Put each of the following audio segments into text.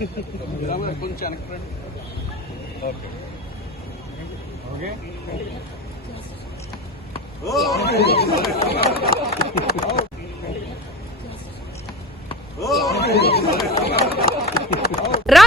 కొంచెం వెనక్కి రండి. Okay okay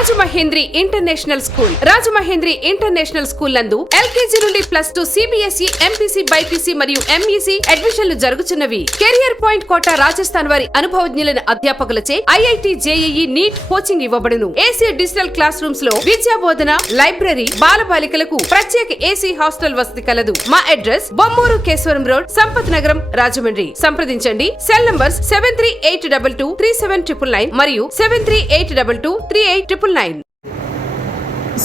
Rajamahendri international school. Rajamahendri international school నందు ఎల్కేజీ నుండి plus two CBSE MPC BiPC మరియు ఎంఈసీ అడ్మిషన్లు జరుగుతున్నవి కెరియర్ పాయింట్ కోట రాజస్థాన్ వారి అనుభవజ్ఞులైన అధ్యాపకులచే ఐఐటి జేఈఈ నీట్ కోచింగ్ ఇవ్వబడును. ఏసీ డిజిటల్ క్లాస్ రూమ్స్లో విద్యా బోధన లైబ్రరీ బాలబాలికలకు ప్రత్యేక ఏసీ హాస్టల్ వసతి కలదు. మా అడ్రస్ బొమ్మూరు కేశవరం రోడ్ సంపత్ నగరం రాజమండ్రి. సంప్రదించండి. Cell numbers seven three eight double two three seven triple nine మరియు seven three eight double two three eight triple nine.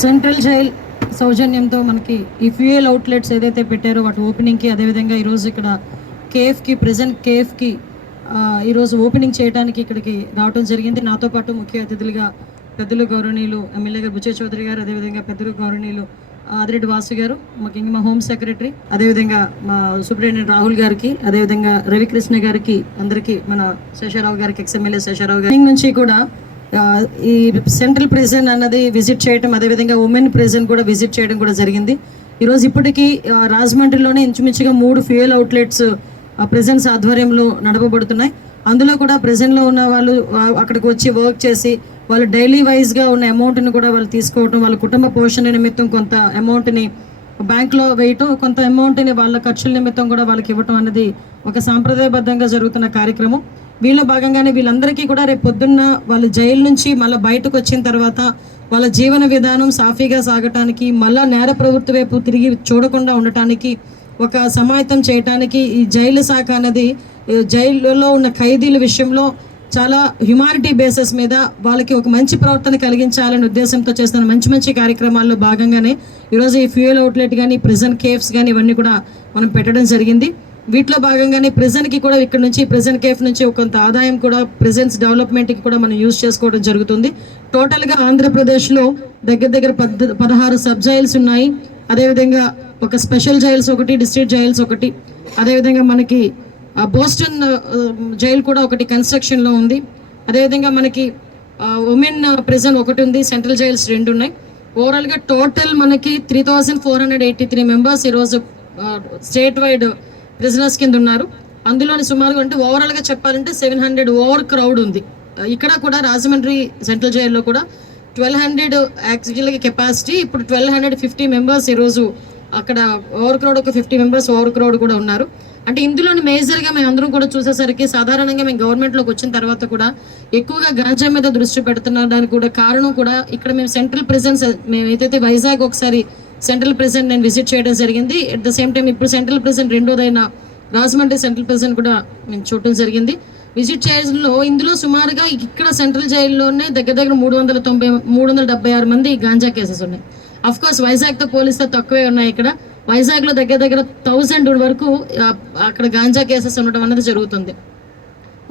Central jail సౌజన్యంతో మనకి ఈ ఫ్యూయల్ అవుట్లెట్స్ ఏదైతే పెట్టారో వాటి ఓపెనింగ్కి అదేవిధంగా ఈరోజు ఇక్కడ కేఎఫ్కి ప్రజెంట్ కేఎఫ్కి ఈరోజు ఓపెనింగ్ చేయడానికి ఇక్కడికి రావడం జరిగింది. నాతో పాటు ముఖ్య అతిథులుగా పెద్దలు గౌరవనీయులు ఎమ్మెల్యే గారు బుచ్చే చౌదరి గారు అదేవిధంగా పెద్దలు గౌరవనీయులు ఆదిరెడ్డి వాసు గారు మాకు మా హోమ్ సెక్రటరీ అదేవిధంగా మా సూపరింటెండెంట్ రాహుల్ గారికి అదేవిధంగా రవికృష్ణ గారికి అందరికీ మన శేషారావు గారికి ఎక్స్ఎమ్మెల్యే శేషారావు గారి నుంచి కూడా ఈ సెంట్రల్ ప్రిజన్ అన్నది విజిట్ చేయడం అదేవిధంగా ఉమెన్ ప్రిజన్ కూడా విజిట్ చేయడం కూడా జరిగింది. ఈరోజు ఇప్పటికీ రాజమండ్రిలోనే ఇంచుమించుగా మూడు ఫ్యూయల్ అవుట్లెట్స్ ప్రెజెన్స్ ఆధ్వర్యంలో నడపబడుతున్నాయి. అందులో కూడా ప్రెజెంట్లో ఉన్న వాళ్ళు అక్కడికి వచ్చి వర్క్ చేసి వాళ్ళు డైలీ వైజ్గా ఉన్న అమౌంట్ని కూడా వాళ్ళు తీసుకోవటం వాళ్ళ కుటుంబ పోషణ నిమిత్తం కొంత అమౌంట్ని బ్యాంక్లో వేయటం కొంత అమౌంట్ని వాళ్ళ ఖర్చుల నిమిత్తం కూడా వాళ్ళకి ఇవ్వటం అనేది ఒక సాంప్రదాయబద్ధంగా జరుగుతున్న కార్యక్రమం. వీళ్ళ భాగంగానే వీళ్ళందరికీ కూడా రేపు పొద్దున్న వాళ్ళు జైలు నుంచి మళ్ళీ బయటకు వచ్చిన తర్వాత వాళ్ళ జీవన విధానం సాఫీగా సాగటానికి మళ్ళా నేర ప్రవృత్తి వైపు తిరిగి చూడకుండా ఉండటానికి ఒక సమాయత్తం చేయటానికి ఈ జైలు శాఖ అనేది జైల్లో జైలులో ఉన్న ఖైదీల విషయంలో చాలా హ్యుమానిటీ బేసిస్ మీద వాళ్ళకి ఒక మంచి ప్రవర్తన కలిగించాలనే ఉద్దేశంతో చేస్తున్న మంచి మంచి కార్యక్రమాల్లో భాగంగానే ఈరోజు ఈ ఫ్యూయల్ అవుట్లెట్ కానీ ప్రిజన్ కేఫ్స్ కానీ ఇవన్నీ కూడా మనం పెట్టడం జరిగింది. వీటిలో భాగంగానే ప్రిజన్కి కూడా ఇక్కడ నుంచి ప్రిజన్ కేఫ్ నుంచి ఒక కొంత ఆదాయం కూడా ప్రిజన్స్ డెవలప్మెంట్కి కూడా మనం యూజ్ చేసుకోవడం జరుగుతుంది. టోటల్గా ఆంధ్రప్రదేశ్లో దగ్గర దగ్గర పద్ పదహారు సబ్ జైల్స్ ఉన్నాయి. అదేవిధంగా ఒక స్పెషల్ జైల్స్ ఒకటి డిస్ట్రిక్ట్ జైల్స్ ఒకటి. అదేవిధంగా మనకి బోస్టన్ జైల్ జైలు కూడా ఒకటి కన్స్ట్రక్షన్లో ఉంది. అదేవిధంగా మనకి ఉమెన్ ప్రిజన్ ఒకటి ఉంది సెంట్రల్ జైల్స్ రెండు ఉన్నాయి. ఓవరాల్గా టోటల్ మనకి three thousand four hundred eighty three members ఈరోజు స్టేట్ వైడ్ ప్రిజనర్స్ కింద ఉన్నారు. అందులోని సుమారుగా అంటే ఓవరాల్గా చెప్పాలంటే సెవెన్ హండ్రెడ్ ఓవర్ క్రౌడ్ ఉంది. ఇక్కడ కూడా రాజమండ్రి సెంట్రల్ జైల్లో కూడా ట్వెల్వ్ హండ్రెడ్ యాక్చువల్గా కెపాసిటీ ఇప్పుడు ట్వెల్వ్ హండ్రెడ్ ఫిఫ్టీ మెంబర్స్ ఈరోజు అక్కడ ఓవర్ క్రౌడ్ ఒక ఫిఫ్టీ మెంబర్స్ ఓవర్ క్రౌడ్ కూడా ఉన్నారు. అంటే ఇందులోని మేజర్గా మేము అందరం కూడా చూసేసరికి సాధారణంగా మేము గవర్నమెంట్లోకి వచ్చిన తర్వాత కూడా ఎక్కువగా గాంజా మీద దృష్టి పెడుతున్నారు దానికి కూడా కారణం కూడా ఇక్కడ మేము సెంట్రల్ ప్రెసెన్స్ మేము ఏదైతే వైజాగ్ ఒకసారి సెంట్రల్ ప్రెసిడెంట్ నేను విజిట్ చేయడం జరిగింది. అట్ ద సేమ్ టైం ఇప్పుడు సెంట్రల్ ప్రెసిడెంట్ రెండోదైన రాజమండ్రి సెంట్రల్ ప్రెసిడెంట్ కూడా మేము చూడటం జరిగింది. విజిట్ చేయడంలో ఇందులో సుమారుగా ఇక్కడ సెంట్రల్ జైల్లోనే దగ్గర దగ్గర మూడు వందల తొంభై మూడు వందల డెబ్బై ఆరు మంది గాంజా కేసెస్ ఉన్నాయి. అఫ్ కోర్స్ వైజాగ్తో పోలిస్తే తక్కువే ఉన్నాయి ఇక్కడ. వైజాగ్లో దగ్గర దగ్గర థౌజండ్ వరకు అక్కడ గాంజా కేసెస్ ఉండడం అనేది జరుగుతుంది.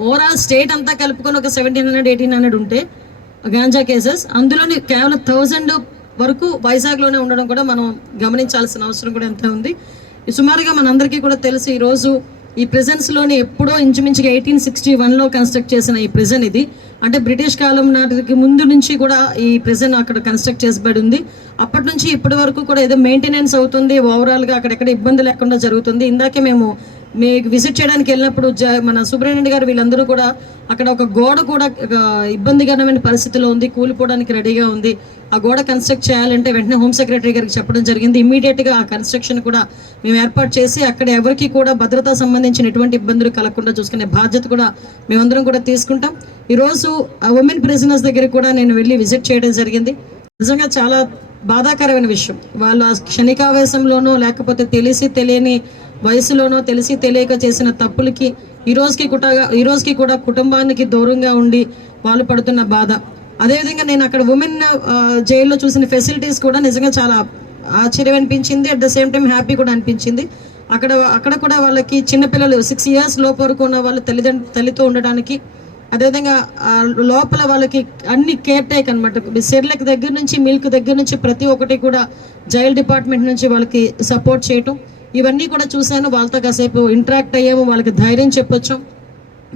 ఓవరాల్ స్టేట్ అంతా కలుపుకొని ఒక సెవెంటీన్ హండ్రెడ్ ఎయిటీన్ హండ్రెడ్ ఉంటే గాంజా కేసెస్. అందులోని కేవలం థౌజండ్ వరకు వైజాగ్లోనే ఉండడం కూడా మనం గమనించాల్సిన అవసరం కూడా ఎంత ఉంది. సుమారుగా మనందరికీ కూడా తెలుసు ఈరోజు ఈ ప్రెజెన్స్లోనే ఎప్పుడో ఇంచుమించుగా ఎయిటీన్ సిక్స్టీ వన్లో కన్స్ట్రక్ట్ చేసిన ఈ ప్రిజన్ ఇది. అంటే బ్రిటిష్ కాలం నాటికి ముందు నుంచి కూడా ఈ ప్రిజన్ అక్కడ కన్స్ట్రక్ట్ చేసబడి ఉంది. అప్పటి నుంచి ఇప్పటి వరకు కూడా ఏదో మెయింటెనెన్స్ అవుతుంది ఓవరాల్గా అక్కడెక్కడ ఇబ్బంది లేకుండా జరుగుతుంది. ఇందాకే మేము మీకు విజిట్ చేయడానికి వెళ్ళినప్పుడు జ మన సుబ్రహ్మణ్య గారు వీళ్ళందరూ కూడా అక్కడ ఒక గోడ కూడా ఇబ్బందికరమైన పరిస్థితిలో ఉంది కూలిపోవడానికి రెడీగా ఉంది. ఆ గోడ కన్స్ట్రక్ట్ చేయాలంటే వెంటనే హోమ్ సెక్రటరీ గారికి చెప్పడం జరిగింది. ఇమీడియట్గా ఆ కన్స్ట్రక్షన్ కూడా మేము ఏర్పాటు చేసి అక్కడ ఎవరికి కూడా భద్రతా సంబంధించిన ఎటువంటి ఇబ్బందులు కలగకుండా చూసుకునే బాధ్యత కూడా మేమందరం కూడా తీసుకుంటాం. ఈరోజు ఉమెన్ ప్రిజనర్స్ దగ్గర కూడా నేను వెళ్ళి విజిట్ చేయడం జరిగింది. నిజంగా చాలా బాధాకరమైన విషయం. వాళ్ళు ఆ క్షణికావేశంలోనూ లేకపోతే తెలిసి తెలియని వయసులోనో తెలిసి తెలియక చేసిన తప్పులకి ఈరోజుకి కూడా ఈరోజుకి కూడా కుటుంబానికి దూరంగా ఉండి వాళ్ళు పడుతున్న బాధ. అదేవిధంగా నేను అక్కడ ఉమెన్ జైల్లో చూసిన ఫెసిలిటీస్ కూడా నిజంగా చాలా ఆశ్చర్యం అనిపించింది. At the same time happy కూడా అనిపించింది. అక్కడ అక్కడ కూడా వాళ్ళకి చిన్నపిల్లలు సిక్స్ ఇయర్స్ లోపు వరకు ఉన్న వాళ్ళు తల్లిదండ్రులు తల్లితో ఉండడానికి అదేవిధంగా లోపల వాళ్ళకి అన్ని కేర్ టేక్ అనమాట సెర్లకు దగ్గర నుంచి మిల్క్ దగ్గర నుంచి ప్రతి ఒక్కటి కూడా జైల్ డిపార్ట్మెంట్ నుంచి వాళ్ళకి సపోర్ట్ చేయటం. ఇవన్నీ కూడా చూశాను. వాళ్ళతో కాసేపు ఇంటరాక్ట్ అయ్యాము. వాళ్ళకి ధైర్యం చెప్పొచ్చు.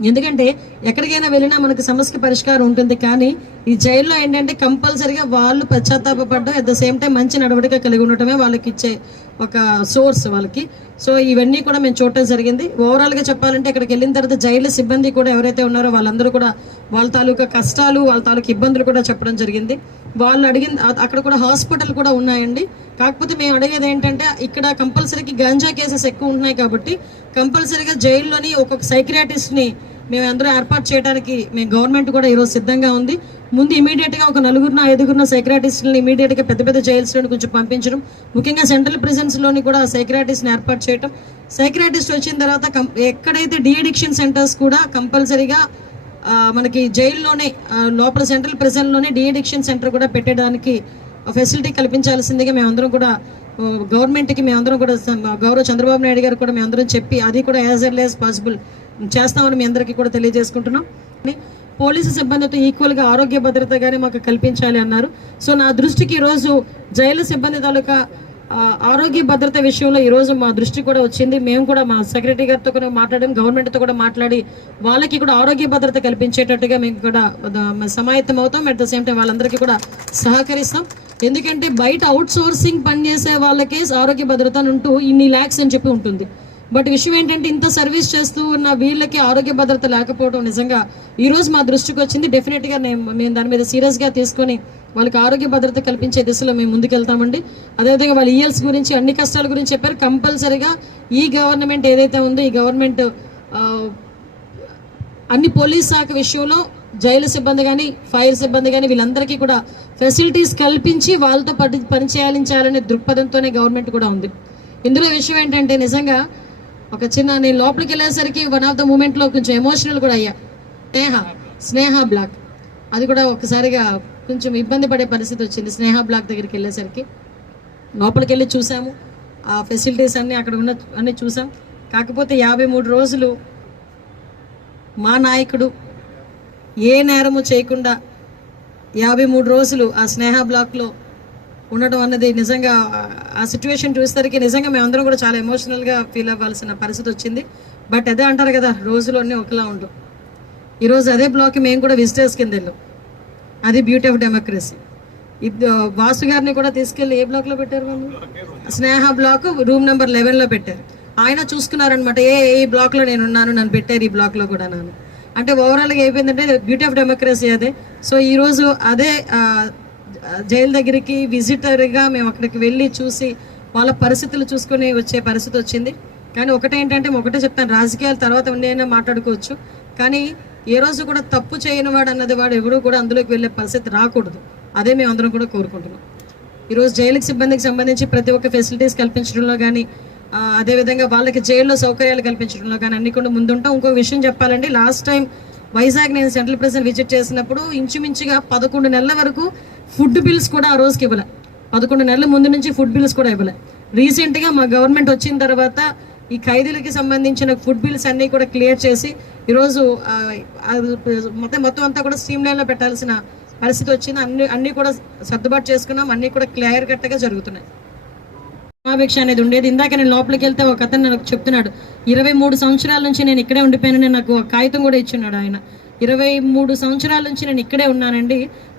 ఎందుకంటే ఎక్కడికైనా వెళ్ళినా మనకు సమస్యకి పరిష్కారం ఉంటుంది. కానీ ఈ జైల్లో ఏంటంటే కంపల్సరిగా వాళ్ళు పశ్చాత్తాపడడం అట్ ద సేమ్ టైం మంచి నడవడిక కలిగి ఉండటమే వాళ్ళకి ఇచ్చే ఒక సోర్స్ వాళ్ళకి. సో ఇవన్నీ కూడా మేము చూడటం జరిగింది. ఓవరాల్గా చెప్పాలంటే ఇక్కడికి వెళ్ళిన తర్వాత జైలు సిబ్బంది కూడా ఎవరైతే ఉన్నారో వాళ్ళందరూ కూడా వాళ్ళ తాలూకా కష్టాలు వాళ్ళ తాలూకా ఇబ్బందులు కూడా చెప్పడం జరిగింది. వాళ్ళు అడిగిన అక్కడ కూడా హాస్పిటల్ కూడా ఉన్నాయండి. కాకపోతే మేము అడిగేది ఏంటంటే ఇక్కడ కంపల్సరీకి గంజా కేసెస్ ఎక్కువ ఉన్నాయి కాబట్టి కంపల్సరీగా జైల్లోని ఒక్కొక్క సైక్రియాటిస్ట్ని మేము అందరూ ఏర్పాటు చేయడానికి మేము గవర్నమెంట్ కూడా ఈరోజు సిద్ధంగా ఉంది. ముందు ఇమీడియట్గా ఒక నలుగురిన ఐదుగురిన సైక్రాటిస్టులను ఇమీడియట్గా పెద్ద పెద్ద జైల్స్లోని కొంచెం పంపించడం ముఖ్యంగా సెంట్రల్ ప్రిజన్స్లోని కూడా సైక్రాటిస్ట్ని ఏర్పాటు చేయడం సైక్రాటిస్ట్ వచ్చిన తర్వాత కం- ఎక్కడైతే డీఎడిక్షన్ సెంటర్స్ కూడా కంపల్సరీగా మనకి జైల్లోనే లోపల సెంట్రల్ ప్రిజన్లోనే డీఎడిక్షన్ సెంటర్ కూడా పెట్టడానికి ఫెసిలిటీ కల్పించాల్సిందిగా మేమందరం కూడా గవర్నమెంట్కి మేమందరం కూడా గౌరవ చంద్రబాబు నాయుడు గారు కూడా మేమందరం చెప్పి అది కూడా యాజ్ ఎర్లీ యాజ్ పాసిబుల్ చేస్తామని మీ అందరికీ కూడా తెలియజేసుకుంటున్నాం. పోలీసు సిబ్బందితో ఈక్వల్గా ఆరోగ్య భద్రత కానీ మాకు కల్పించాలి అన్నారు. సో నా దృష్టికి ఈరోజు జైలు సిబ్బంది తాలూకా ఆరోగ్య భద్రత విషయంలో ఈరోజు మా దృష్టి కూడా వచ్చింది. మేము కూడా మా సెక్రటరీ గారితో కూడా మాట్లాడడం గవర్నమెంట్తో కూడా మాట్లాడి వాళ్ళకి కూడా ఆరోగ్య భద్రత కల్పించేటట్టుగా మేము కూడా సమాయత్తం అవుతాం అట్ ద సేమ్ టైం వాళ్ళందరికీ కూడా సహకరిస్తాం. ఎందుకంటే బయట అవుట్ సోర్సింగ్ పనిచేసే వాళ్ళకే ఆరోగ్య భద్రత ఉంటూ ఇన్ని ల్యాక్స్ అని చెప్పి ఉంటుంది. బట్ విషయం ఏంటంటే ఇంత సర్వీస్ చేస్తూ ఉన్న వీళ్ళకి ఆరోగ్య భద్రత లేకపోవడం నిజంగా ఈరోజు మా దృష్టికి వచ్చింది. డెఫినెట్గా మేము దాని మీద సీరియస్గా తీసుకొని వాళ్ళకి ఆరోగ్య భద్రత కల్పించే దిశలో మేము ముందుకెళ్తామండి. అదేవిధంగా వాళ్ళ ఈఎల్స్ గురించి అన్ని కష్టాల గురించి చెప్పారు. కంపల్సరీగా ఈ గవర్నమెంట్ ఏదైతే ఉందో ఈ గవర్నమెంట్ అన్ని పోలీస్ శాఖ విషయంలో జైలు సిబ్బంది కానీ ఫైర్ సిబ్బంది కానీ వీళ్ళందరికీ కూడా ఫెసిలిటీస్ కల్పించి వాళ్ళతో పని పనిచేయాలించాలనే దృక్పథంతోనే గవర్నమెంట్ కూడా ఉంది. ఇందులో విషయం ఏంటంటే నిజంగా ఒక చిన్న నేను లోపలికి వెళ్ళేసరికి వన్ ఆఫ్ ద మూమెంట్లో కొంచెం ఎమోషనల్ కూడా అయ్యా. స్నేహ స్నేహ బ్లాక్ అది కూడా ఒకసారిగా కొంచెం ఇబ్బంది పడే పరిస్థితి వచ్చింది. స్నేహ బ్లాక్ దగ్గరికి వెళ్ళేసరికి లోపలికి వెళ్ళి చూసాము. ఆ ఫెసిలిటీస్ అన్నీ అక్కడ ఉన్న అన్నీ చూసాం. కాకపోతే యాభై మూడు రోజులు మా నాయకుడు ఏ నేరము చేయకుండా యాభై మూడు రోజులు ఆ స్నేహ బ్లాక్లో ఉండడం అన్నది నిజంగా ఆ- సిచ్యువేషన్ చూసేసరికి నిజంగా మేమందరం కూడా చాలా ఎమోషనల్గా ఫీల్ అవ్వాల్సిన పరిస్థితి వచ్చింది. బట్ అదే అంటారు కదా రోజులన్నీ ఒకలా ఉండవు ఈరోజు అదే బ్లాక్కి మేము కూడా విజిటర్స్ కింద వెళ్ళాం. అది బ్యూటీ ఆఫ్ డెమోక్రసీ. ఇది వాసు గారిని కూడా తీసుకెళ్ళి ఏ బ్లాక్లో పెట్టారు వాళ్ళు? స్నేహ బ్లాక్ రూమ్ నెంబర్ లెవెన్లో పెట్టారు. ఆయన చూసుకున్నారనమాట ఏ ఏ బ్లాక్లో నేను ఉన్నాను నన్ను పెట్టారు ఈ బ్లాక్లో కూడా నన్ను అంటే ఓవరాల్గా అయిపోయిందంటే బ్యూటీ ఆఫ్ డెమోక్రసీ అదే. సో ఈరోజు అదే జైలు దగ్గరికి విజిటర్గా మేము అక్కడికి వెళ్ళి చూసి వాళ్ళ పరిస్థితులు చూసుకుని వచ్చే పరిస్థితి వచ్చింది. కానీ ఒకటేంటంటే ఒకటే చెప్తాను రాజకీయాల తర్వాత ఉండేనా మాట్లాడుకోవచ్చు. కానీ ఏ రోజు కూడా తప్పు చేయని వాడు అన్నది వాడు ఎవరు కూడా అందులోకి వెళ్ళే పరిస్థితి రాకూడదు. అదే మేము అందరం కూడా కోరుకుంటున్నాం. ఈరోజు జైలుకి సిబ్బందికి సంబంధించి ప్రతి ఒక్క ఫెసిలిటీస్ కల్పించడంలో కానీ అదేవిధంగా వాళ్ళకి జైల్లో సౌకర్యాలు కల్పించడంలో కానీ అన్ని కూడా ముందుంటాం. ఇంకో విషయం చెప్పాలండి లాస్ట్ టైం వైజాగ్ నేను సెంట్రల్ ప్రెసిడెంట్ విజిట్ చేసినప్పుడు ఇంచుమించుగా పదకొండు నెలల వరకు ఫుడ్ బిల్స్ కూడా ఆ రోజుకి ఇవ్వలే. పదకొండు నెలల ముందు నుంచి ఫుడ్ బిల్స్ కూడా ఇవ్వలే. రీసెంట్గా మా గవర్నమెంట్ వచ్చిన తర్వాత ఈ ఖైదీలకి సంబంధించిన ఫుడ్ బిల్స్ అన్నీ కూడా క్లియర్ చేసి ఈరోజు మొత్తం మొత్తం అంతా కూడా స్ట్రీమ్ లైన్లో పెట్టాల్సిన పరిస్థితి వచ్చింది. అన్ని అన్నీ కూడా సర్దుబాటు చేసుకున్నాం. అన్నీ కూడా క్లియర్ కట్గా జరుగుతున్నాయి. సమావేక్ష అనేది ఉండేది. ఇందాక నేను లోపలికి వెళ్తే ఒక అతను నాకు చెప్తున్నాడు ఇరవై మూడు సంవత్సరాల నుంచి నేను ఇక్కడే ఉండిపోయానని నాకు ఒక కాగితం కూడా ఇచ్చున్నాడు ఆయన. ఇరవై మూడు సంవత్సరాల నుంచి నేను ఇక్కడే ఉన్నానండి.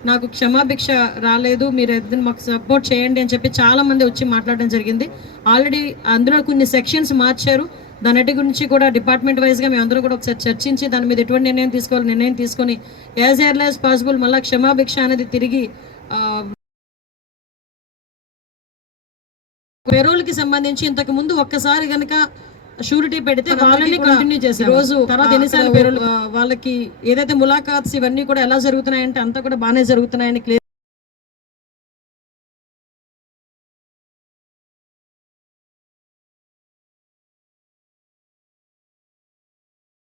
నాకు క్షమాభిక్ష రాలేదు. మీరు మాకు సపోర్ట్ చేయండి అని చెప్పి చాలా మంది వచ్చి మాట్లాడడం జరిగింది. ఆల్రెడీ అందులో కొన్ని సెక్షన్స్ మార్చారు. దానిటి గురించి కూడా డిపార్ట్మెంట్ వైజ్గా మేము అందరూ కూడా ఒకసారి చర్చించి దాని మీద ఎటువంటి నిర్ణయం తీసుకోవాలి నిర్ణయం తీసుకొని యాజ్ ఎర్లీ యాజ్ పాసిబుల్ మళ్ళీ క్షమాభిక్ష అనేది తిరిగి ఆ, పెరోల్కి సంబంధించి ఇంతకు ముందు ఒక్కసారి గనక షూరిటీ పెడితే వాళ్ళని కంటిన్యూ చేశారు రోజు తర్వాత ఎన్నిసార్లు పెరోల్ వాళ్ళకి ఏదైతే ములాఖాత్స్ ఇవన్నీ కూడా ఎలా జరుగుతున్నాయంటే అంతా కూడా బాగానే జరుగుతున్నాయని క్లియర్